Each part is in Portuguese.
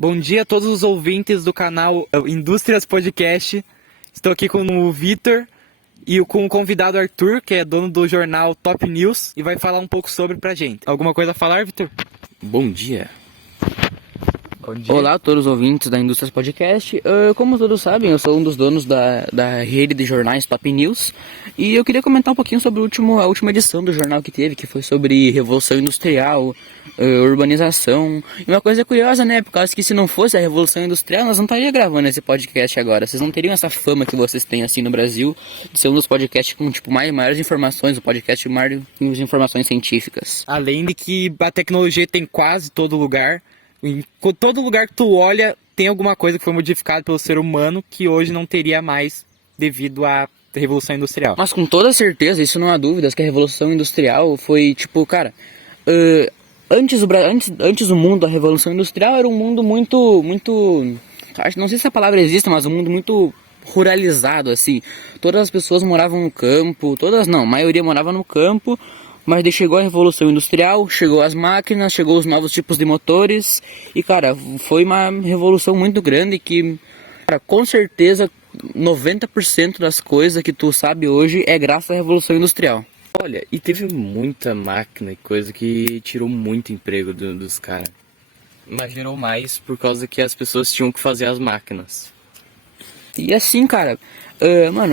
Bom dia a todos os ouvintes do canal Indústrias Podcast. Estou aqui com o Vitor e com o convidado Arthur, que é dono do jornal Top News, e vai falar um pouco sobre pra gente. Alguma coisa a falar, Vitor? Bom dia. Bom dia. Olá a todos os ouvintes da Indústrias Podcast. Como todos sabem, eu sou um dos donos da rede de jornais Top News. E eu queria comentar um pouquinho sobre a última edição do jornal que teve, que foi sobre Revolução Industrial, urbanização. E uma coisa curiosa, né? Por causa que se não fosse a Revolução Industrial, nós não estaríamos gravando esse podcast agora. Vocês não teriam essa fama que vocês têm assim no Brasil, de ser um dos podcasts com maiores informações, o podcast com maiores informações científicas. Além de que a tecnologia tem quase todo lugar. Em todo lugar que tu olha, tem alguma coisa que foi modificada pelo ser humano que hoje não teria mais devido à Revolução Industrial. Mas com toda certeza, isso não há dúvidas, que a Revolução Industrial foi antes o mundo da Revolução Industrial era um mundo muito, não sei se a palavra existe, mas um mundo muito ruralizado, assim. Todas as pessoas moravam no campo, a maioria morava no campo. Mas daí chegou a Revolução Industrial, chegou as máquinas, chegou os novos tipos de motores. E, cara, foi uma revolução muito grande que, cara, com certeza, 90% das coisas que tu sabe hoje é graças à Revolução Industrial. Olha, e teve muita máquina e coisa que tirou muito emprego dos caras. Mas gerou mais por causa que as pessoas tinham que fazer as máquinas. E assim, cara,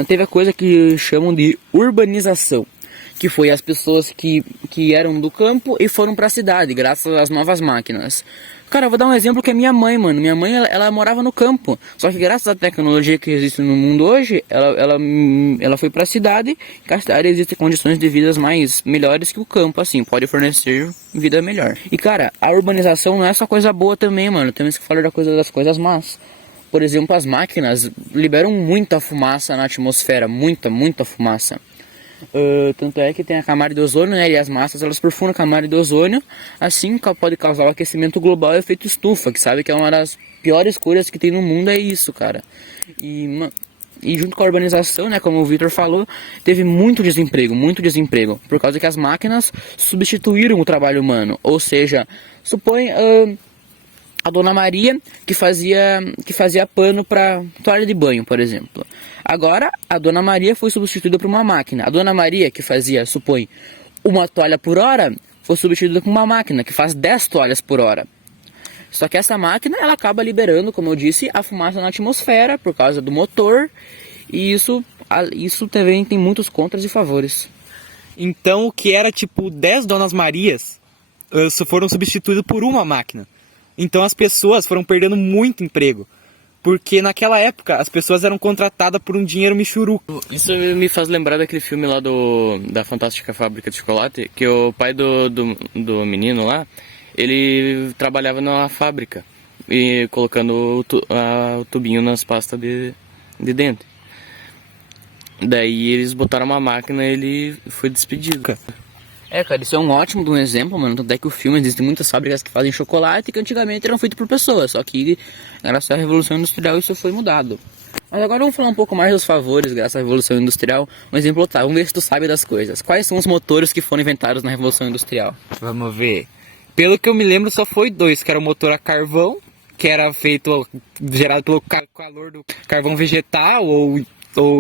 teve a coisa que chamam de urbanização. Que foi as pessoas que eram do campo e foram pra cidade, graças às novas máquinas. Cara, eu vou dar um exemplo que é minha mãe, mano. Minha mãe, ela morava no campo. Só que graças à tecnologia que existe no mundo hoje, ela foi pra cidade. E a cidade existem condições de vida melhores que o campo, assim. Pode fornecer vida melhor. E, cara, a urbanização não é só coisa boa também, mano. Temos que falar das coisas más. Por exemplo, as máquinas liberam muita fumaça na atmosfera. Muita fumaça. Tanto é que tem a camada de ozônio, né, e as massas elas perfumam a camada de ozônio, assim pode causar o aquecimento global e o efeito estufa, que sabe que é uma das piores coisas que tem no mundo, é isso, cara. E junto com a urbanização, né, como o Vitor falou, teve muito desemprego, por causa que as máquinas substituíram o trabalho humano, ou seja, supõe a Dona Maria que fazia pano para toalha de banho, por exemplo. Agora, a Dona Maria foi substituída por uma máquina. A Dona Maria que fazia, supõe, uma toalha por hora, foi substituída por uma máquina que faz 10 toalhas por hora. Só que essa máquina, ela acaba liberando, como eu disse, a fumaça na atmosfera por causa do motor. E isso também tem muitos contras e favores. Então, o que era 10 Donas Marias foram substituídos por uma máquina. Então as pessoas foram perdendo muito emprego. Porque naquela época as pessoas eram contratadas por um dinheiro michuruco. Isso me faz lembrar daquele filme lá da Fantástica Fábrica de Chocolate, que o pai do menino lá, ele trabalhava na fábrica, e colocando o tubinho nas pastas de dente. Daí eles botaram uma máquina e ele foi despedido. Cara, isso é um ótimo exemplo, mano. Tanto é que o filme, existem muitas fábricas que fazem chocolate que antigamente eram feitas por pessoas. Só que, graças à Revolução Industrial, isso foi mudado. Mas agora vamos falar um pouco mais dos favores, graças à Revolução Industrial. Um exemplo, tá? Vamos ver se tu sabe das coisas. Quais são os motores que foram inventados na Revolução Industrial? Vamos ver. Pelo que eu me lembro, só foi 2, que era o motor a carvão, que era gerado pelo calor do carvão vegetal, ou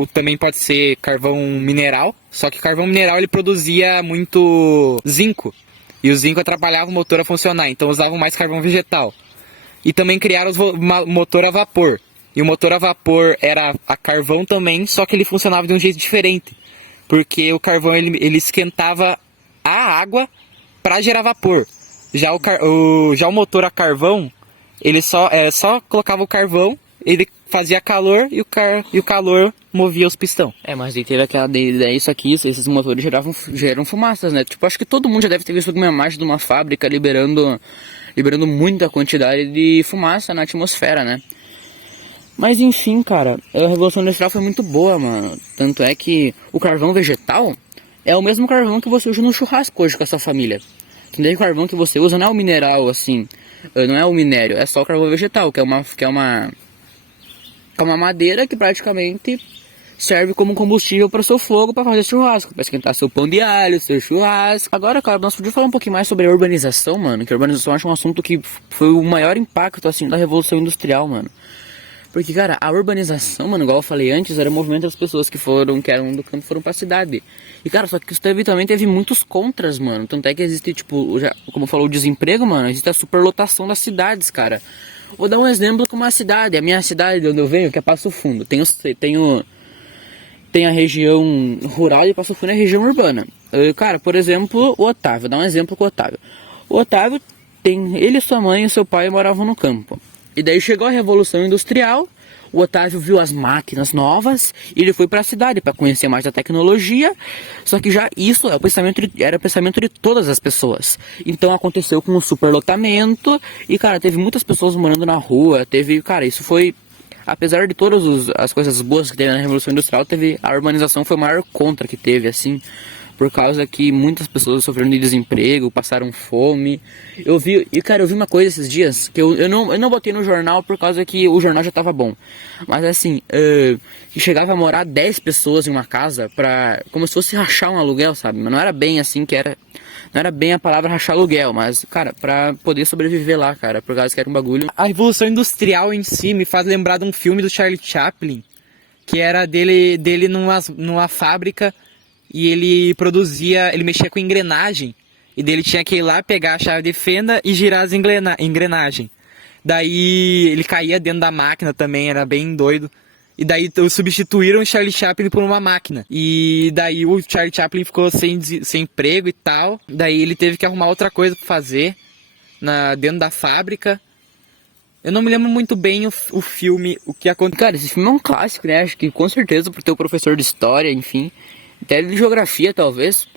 também pode ser carvão mineral. Só que carvão mineral ele produzia muito zinco. E o zinco atrapalhava o motor a funcionar. Então usavam mais carvão vegetal. E também criaram o motor a vapor. E o motor a vapor era a carvão também, só que ele funcionava de um jeito diferente. Porque o carvão ele esquentava a água para gerar vapor. Já o motor a carvão, ele só colocava o carvão, ele fazia calor e o calor movia os pistão. Mas teve aquela daí, esses motores geram fumaças, né? Acho que todo mundo já deve ter visto alguma imagem de uma fábrica liberando muita quantidade de fumaça na atmosfera, né? Mas enfim, cara, a Revolução Industrial foi muito boa, mano. Tanto é que o carvão vegetal é o mesmo carvão que você usa no churrasco hoje com a sua família. O carvão que você usa não é o mineral, assim, não é o minério, é só o carvão vegetal, que é uma madeira que praticamente serve como combustível para o seu fogo para fazer churrasco, para esquentar seu pão de alho, seu churrasco. Agora, cara, nós podíamos falar um pouquinho mais sobre a urbanização, mano, que a urbanização eu acho um assunto que foi o maior impacto, assim, da Revolução Industrial, mano. Porque, cara, a urbanização, mano, igual eu falei antes, era o movimento das pessoas que eram do campo, foram pra cidade. E, cara, só que isso também teve muitos contras, mano. Tanto é que existe, tipo, como falou, o desemprego, mano, existe a superlotação das cidades, cara. Vou dar um exemplo com uma cidade, a minha cidade de onde eu venho, que é Passo Fundo. Tem a região rural e Passo Fundo é a região urbana. Cara, por exemplo, o Otávio, vou dar um exemplo com o Otávio. O Otávio ele, sua mãe e seu pai moravam no campo. E daí chegou a Revolução Industrial, o Otávio viu as máquinas novas e ele foi para a cidade para conhecer mais da tecnologia. Só que já isso era o pensamento de todas as pessoas. Então aconteceu com o superlotamento e, cara, teve muitas pessoas morando na rua. Cara, isso foi... Apesar de todas as coisas boas que teve na Revolução Industrial, a urbanização foi o maior contra que teve, assim... Por causa que muitas pessoas sofreram de desemprego, passaram fome. Eu vi uma coisa esses dias, que eu não botei no jornal por causa que o jornal já tava bom. Mas assim, que chegava a morar 10 pessoas em uma casa, como se fosse rachar um aluguel, sabe? Mas não era bem assim não era bem a palavra rachar aluguel, mas, cara, pra poder sobreviver lá, cara, por causa que era um bagulho. A Revolução Industrial em si me faz lembrar de um filme do Charlie Chaplin, que era dele numa fábrica. E ele mexia com engrenagem. E dele tinha que ir lá pegar a chave de fenda e girar as engrenagens. Daí ele caía dentro da máquina também, era bem doido. E daí substituíram o Charlie Chaplin por uma máquina. E daí o Charlie Chaplin ficou sem emprego e tal. Daí ele teve que arrumar outra coisa pra fazer dentro da fábrica. Eu não me lembro muito bem o filme, o que aconteceu. Cara, esse filme é um clássico, né? Acho que com certeza por ter o professor de história, enfim... Até de geografia, talvez,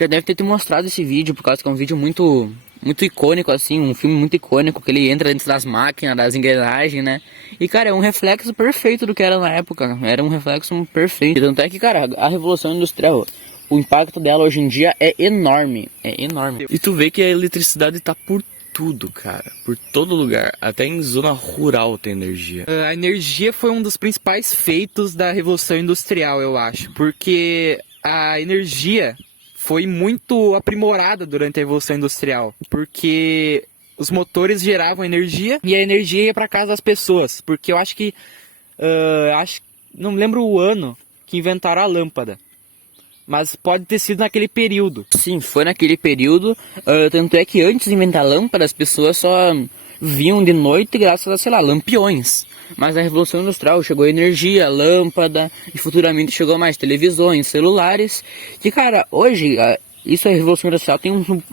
já deve ter te mostrado esse vídeo, por causa que é um vídeo muito, muito icônico, assim, um filme muito icônico, que ele entra dentro das máquinas, das engrenagens, né? E, cara, é um reflexo perfeito do que era na época, era um reflexo perfeito. Tanto é que, cara, a Revolução Industrial, o impacto dela hoje em dia é enorme, E tu vê que a eletricidade tá por tudo, cara, por todo lugar, até em zona rural tem energia. A energia foi um dos principais feitos da Revolução Industrial, eu acho, porque a energia foi muito aprimorada durante a Revolução Industrial, porque os motores geravam energia e a energia ia para casa das pessoas, porque eu acho que, não lembro o ano que inventaram a lâmpada, mas pode ter sido naquele período. Sim, foi naquele período, tanto é que antes de inventar a lâmpada, as pessoas só viam de noite graças a, sei lá, lampiões. Mas na Revolução Industrial chegou a energia, lâmpada, e futuramente chegou mais televisões, celulares. E, cara, hoje, isso a Revolução Industrial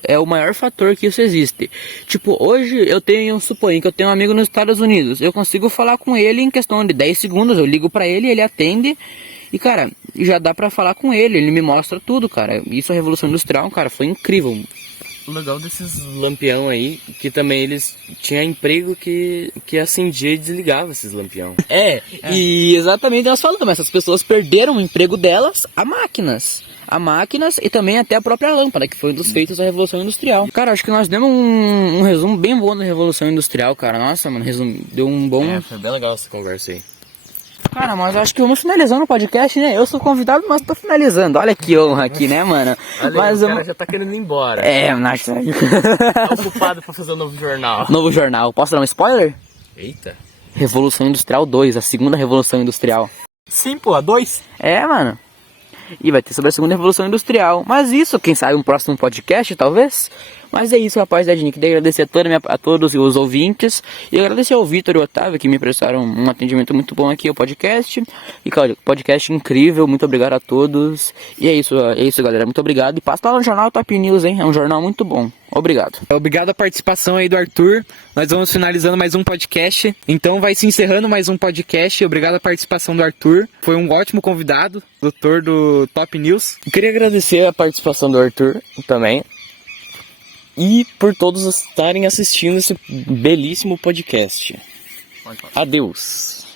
é o maior fator que isso existe. Tipo, hoje suponho que eu tenho um amigo nos Estados Unidos. Eu consigo falar com ele em questão de 10 segundos, eu ligo pra ele, ele atende. E, cara, já dá pra falar com ele me mostra tudo, cara. Isso a Revolução Industrial, cara, foi incrível. O legal desses lampião aí, que também eles tinham emprego que acendia e desligava esses lampião. E exatamente nós falamos, essas pessoas perderam o emprego delas a máquinas e também até a própria lâmpada, que foi um dos feitos da Revolução Industrial. Cara, acho que nós demos um resumo bem bom da Revolução Industrial, cara. Nossa, mano, deu um bom... Foi bem legal essa conversa aí. Cara, mas acho que vamos finalizando o podcast, né? Eu sou convidado, mas tô finalizando. Olha que honra aqui, né, mano? Mas o cara já tá querendo ir embora. Nossa. Tá ocupado pra fazer um novo jornal. Novo jornal. Posso dar um spoiler? Eita. Revolução Industrial 2, a segunda Revolução Industrial. Sim, pô, a 2? Mano. E vai ter sobre a segunda Revolução Industrial. Mas isso, quem sabe, um próximo podcast, talvez? Mas é isso, rapaziada. Queria agradecer a todos os ouvintes. E agradecer ao Vitor e ao Otávio, que me prestaram um atendimento muito bom aqui ao podcast. E, cara, podcast incrível. Muito obrigado a todos. E é isso, galera. Muito obrigado. E passa lá no jornal Top News, hein? É um jornal muito bom. Obrigado. Obrigado a participação aí do Arthur. Nós vamos finalizando mais um podcast. Então vai se encerrando mais um podcast. Obrigado a participação do Arthur. Foi um ótimo convidado, doutor do Top News. Eu queria agradecer a participação do Arthur também. E por todos estarem assistindo esse belíssimo podcast. Adeus.